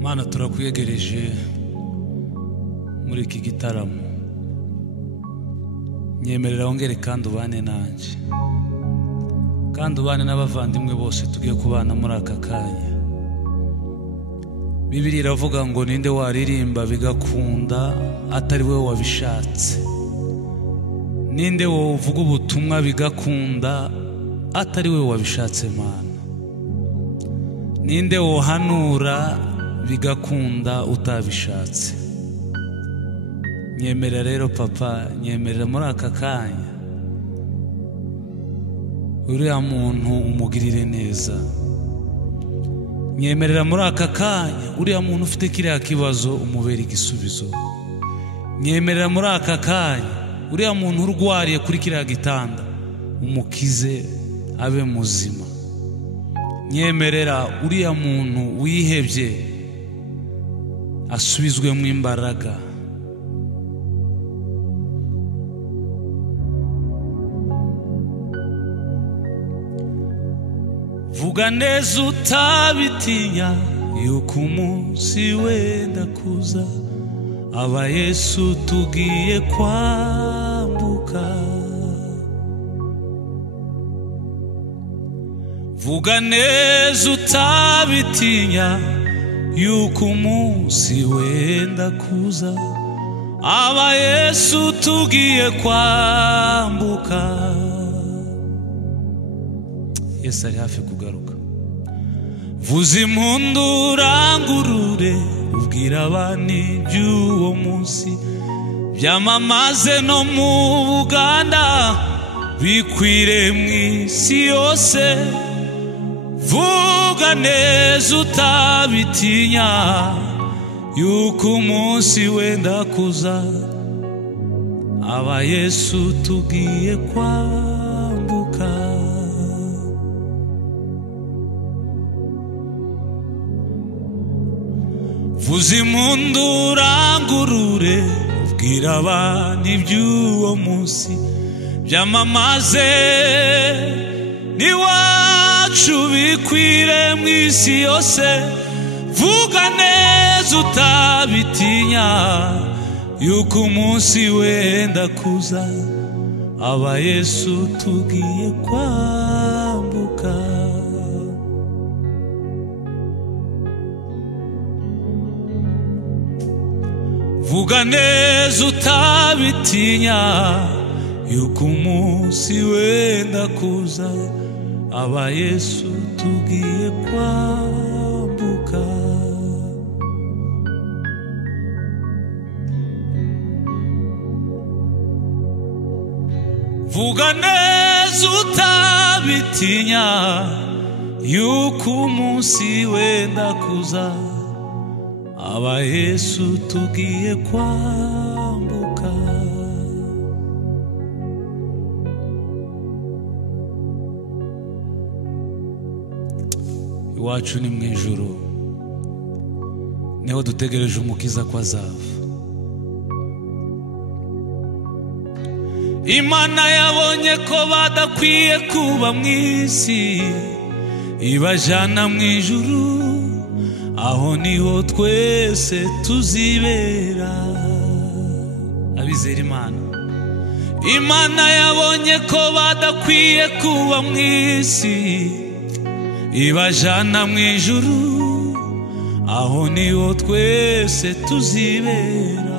Mana turakwiyegereje muri iki gitaramo, nyemerera wongere kandi ubane nanje, kandi ubane n'abavandimwe bose tugiye kubana muri aka kanya. Bibiliya iravuga ngo ninde waririmba bigakunda atari we wabishatse, ninde wovuga ubutumwa bigakunda atari we wabishatse. Mana, ninde wohanura bigakunda utabishatse. Nyemerera rero papa, nyemerera muri aka kanya uriya muntu umugirire neza. Nyemerera muri aka kanya uriya muntu ufite kiriya kibazo umubera igisubizo. Nyemerera muri aka kanya uriya muntu urwariye kuri kiriya gitanda umukize abe muzima. Nyemerera uriya muntu wihebye asubizwemo imbaraga. Vuga neza utabitinya yuko umunsi wenda kuza, aba Yesu tugiye kwambuka. Vuga neza utabitinya yuko umunsi wenda kuza, aba Yesu tugiye kwambuka. Yesu ari hafi kugaruka. Vuza impundu urangurure, ubwira abantu iby'uwo munsi, byamamaze no mu Buganda, bikwire mu isi yose. Vuga neza utabitinya yuko umunsi wenda kuza, aba Yesu tugiye kwambuka. Vuza impundu urangurure, ubwira abantu iby'uwo munsi, byamamaze n'iwacu, bikwire mu isi yose. Vuga neza utabitinya yuko umunsi wenda kuza, aba Yesu tugiye kwambuka. Vuga neza utabitinya yuko umunsi wenda kuza, aba Yesu tugiye kwambuka. Vuga neza utabitinya yuko umunsi wenda kuza, aba Yesu tugiye kwambuka. Iwacu ni mu ijuru, niho dutegereje umukiza ko azava. Imana yabonye ko badakwiye kuba mu isi, ibajana mu ijuru, aho niho twese tuzibera. Abizera Imana, Imana yabonye ko badakwiye kuba mu isi, ibajana mu ijuru, aho niho twese tuzibera.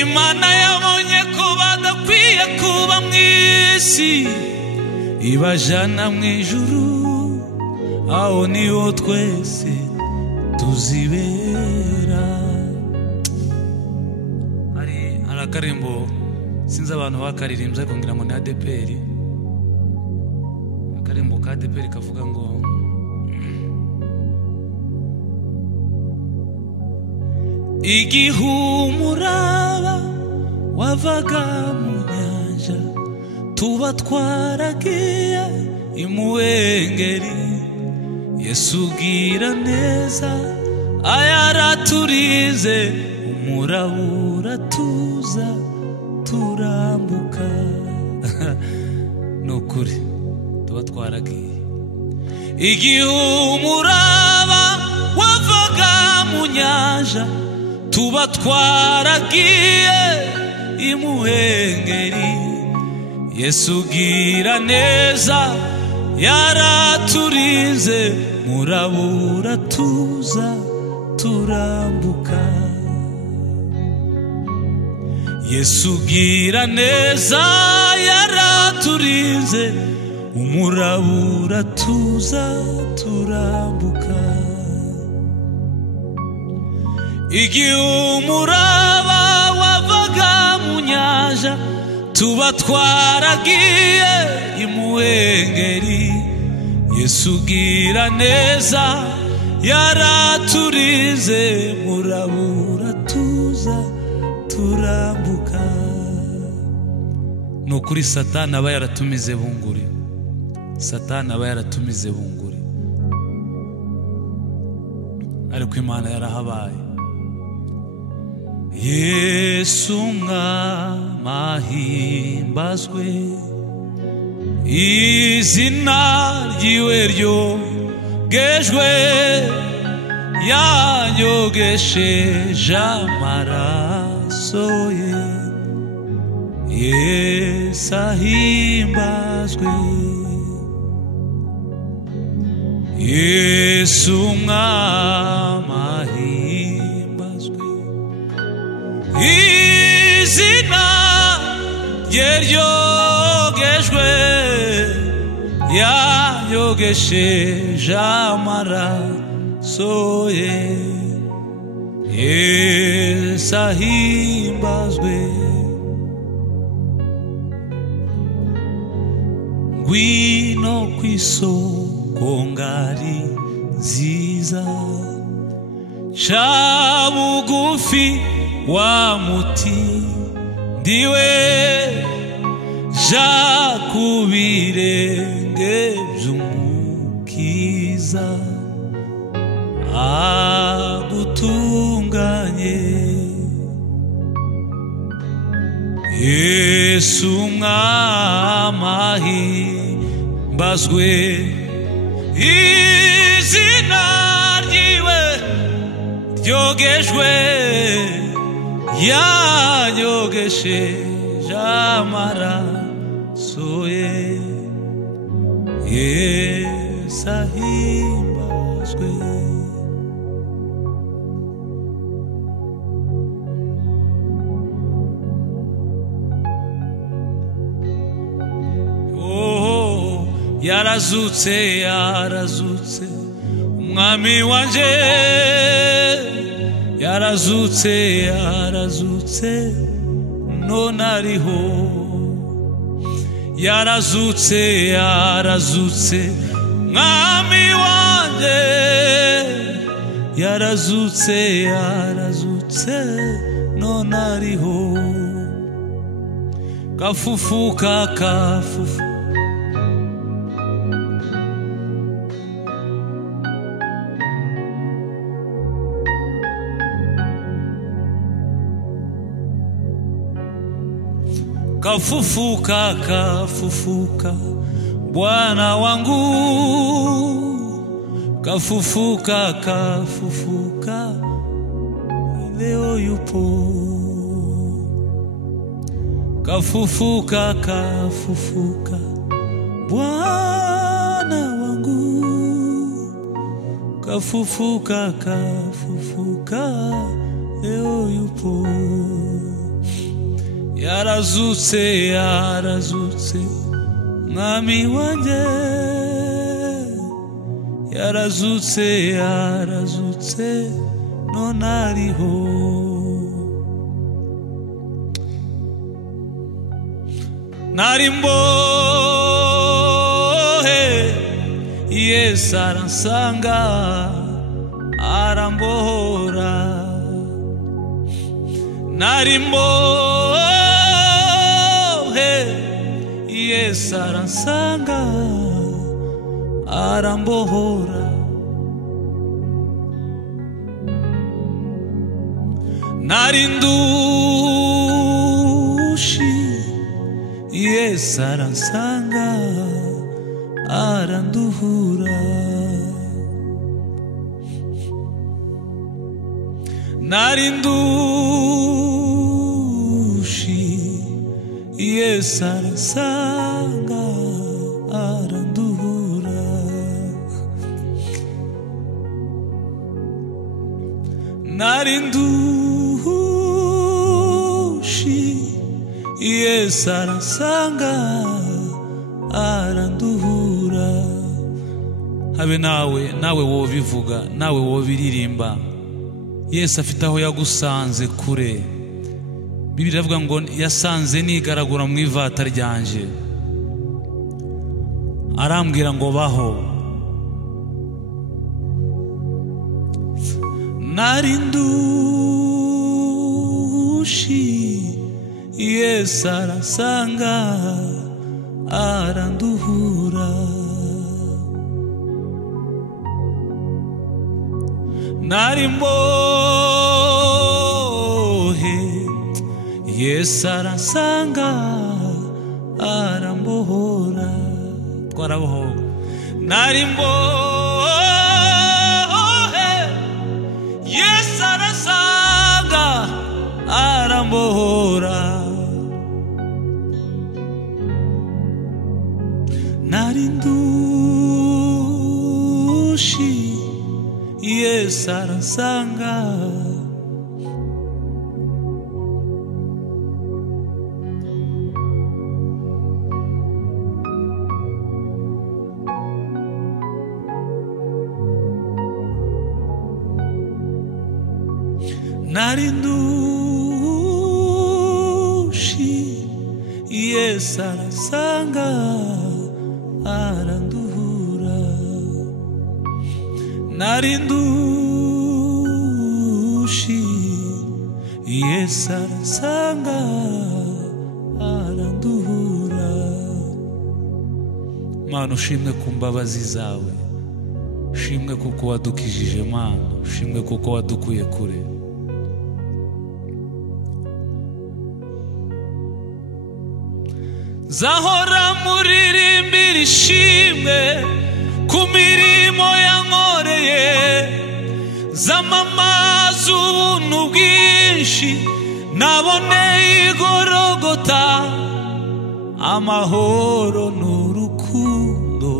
Imana yabonye ko badakwiye kuba mu isi, ibajana mu ijuru, aho niho twese tuzibera. Hari akarimbo sinzi abantu bakaririmbye, ariko ngira ngo ni ADPR. Akarimbo ka ADPR kavuga ngo igihumuraba wavaga mu nyanja, tuba twaragiye imuhengeri. Yesu ugira neza ayaraturize, umurabura tuza turambuka nukuri tuba twaragiye igihe umuraba wavaga mu nyanja tuba twaragiye imuhengeri Yesu gira neza yaraturinze murabura tuza turambuka Yesu gira neza yaraturinze umurabura tuza turambuka igihe umuraba wavaga mu nyanja tuba twaragiye imuhengeri Yesu gira neza yaraturinze murabura tuza turambuka nukuri Satani aba yaratumize bunguri Satani aba yaratumize bunguri ariko Imana yarahabaye Yesu mwamahimbazwe izina ryiwe ryogejwe yanyogesheje amaraso ye Yesu ahimbazwe Yesu mwamahimbazwe izina rye ryogejwe yanyogesheje amaraso ye Yesu ahimbazwe ngwino kw'isoko ngari nziza ca bugufi wa muti ndiwe ja kubirenge vy'umukiza agutunganye Yesu mwamahimbazwe izina ryiwe ryogejwe yanyogesheje amaraso ye Yesu ahimbazwe yarazutse yarazutse umwami wanje yarazutse yarazutse none ariho yarazutse yarazutse umwami wanje yarazutse yarazutse none ariho kafufuka kafufuka kafufuka kafufuka Bwana wangu kafufuka kafufuka leo yupo kafufuka kafufuka Bwana wangu kafufuka kafufuka leo yupo yarazutse yarazutse mwami wanje yarazutse yarazutse none ariho nari mbohe Yesu aransanga arambohora nari mbohe Yesu aransanga arambohora nari ndushi Yesu aransanga aranduhura. Nari ndushi Yesu aransanga aranduhura. Nari ndushi Yesu aransanga aranduhura. Habe nawe wobivuga, nawe wobiririmba. Yesu afite aho yagusanze kure. Bibiliya ivuga ngo yasanze nigaragura mu ivata ryanje, arambwira ngo baho. Nari ndushi Yesu aransanga aranduhura. Nari mbohe Yesu aransanga arambohora. Twarabohowe. Nari mbohe Yesu aransanga arambohora. Nari ndushi Yesu aransanga. Nari ndushi Yesu aransanga aranduhura. Nari ndushi Yesu aransanga aranduhura. Mana ushimwe ku mbabazi zawe, ushimwe kuko wadukijije Mana, ushimwe kuko wadukuye kure. Zahora muririmbira ishimwe ku mirimo yankoreye, zamamaza ubuntu bwinshi naboneye igorogota. Amahoro n'urukundo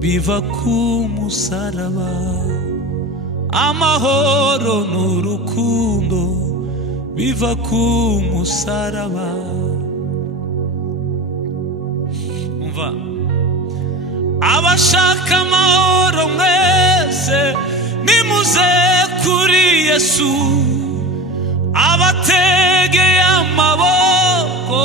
biva ku musaraba. Amahoro n'urukundo biva ku musaraba. Abashaka amahoro mwese nimuze kuri Yesu, abategeye amaboko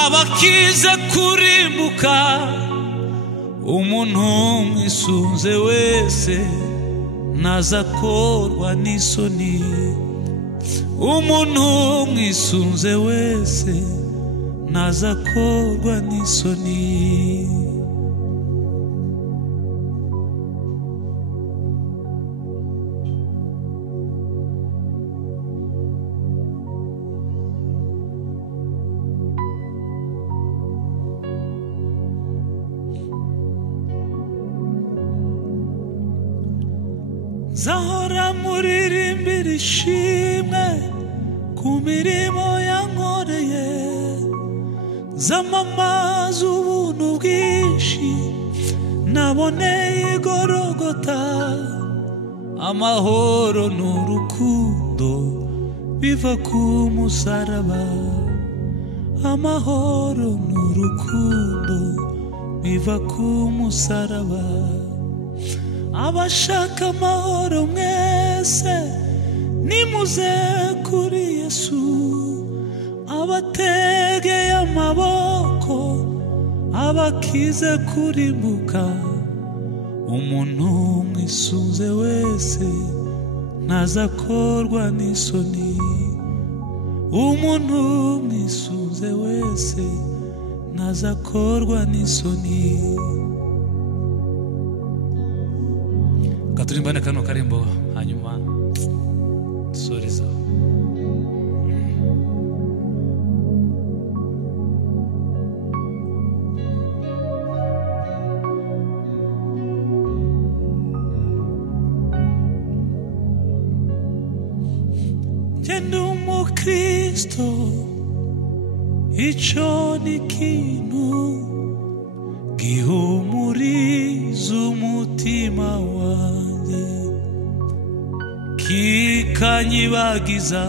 abakize kurimbuka. Umuntu mwisunze wese ntazakorwa n'isoni. Umuntu mwisunze wese ntazakorwa n'isoni. Zahora muririmbira ishimwe ku mirimo yankoreye, zamamaza ubuntu bwinshi naboneye igorogota. Amahoro n'urukundo biva ku musaraba. Amahoro n'urukundo biva ku musaraba. Abashaka amahoro mwese nimuze kuri Yesu, abategeye amaboko abakize kurimbuka. Umuntu mwisunze wese ntazakorwa n'isoni. Umuntu mwisunze wese ntazakorwa n'isoni. Katurimbane kano karimbo hanyuma soreza. Jenda umukristo ico ni kintu gihumuriza umutima wanjye kikanyibagiza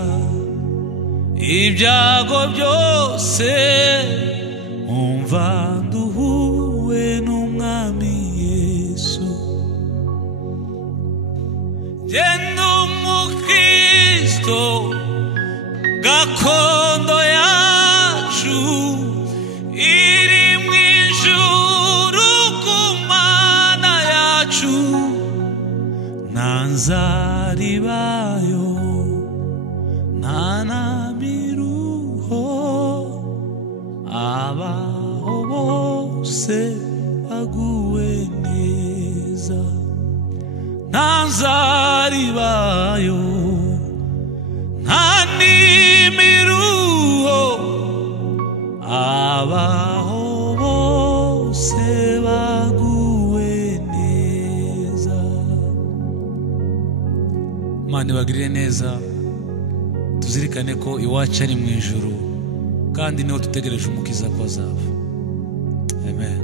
ibyago byose umva nduhuwe n'umwami Yesu. Jenda umukristo gakondo yacu iri mwijuru kumana yacu nanzaribayo ntanamiruho abaho bose baguwe neza nanzaribayo ntanimiruho abaho bose baguwe neza. Imana ibagirire neza, tuzirikane ko iwacu ari mu ijuru kandi niho dutegereje umukiza ko azava. Amen.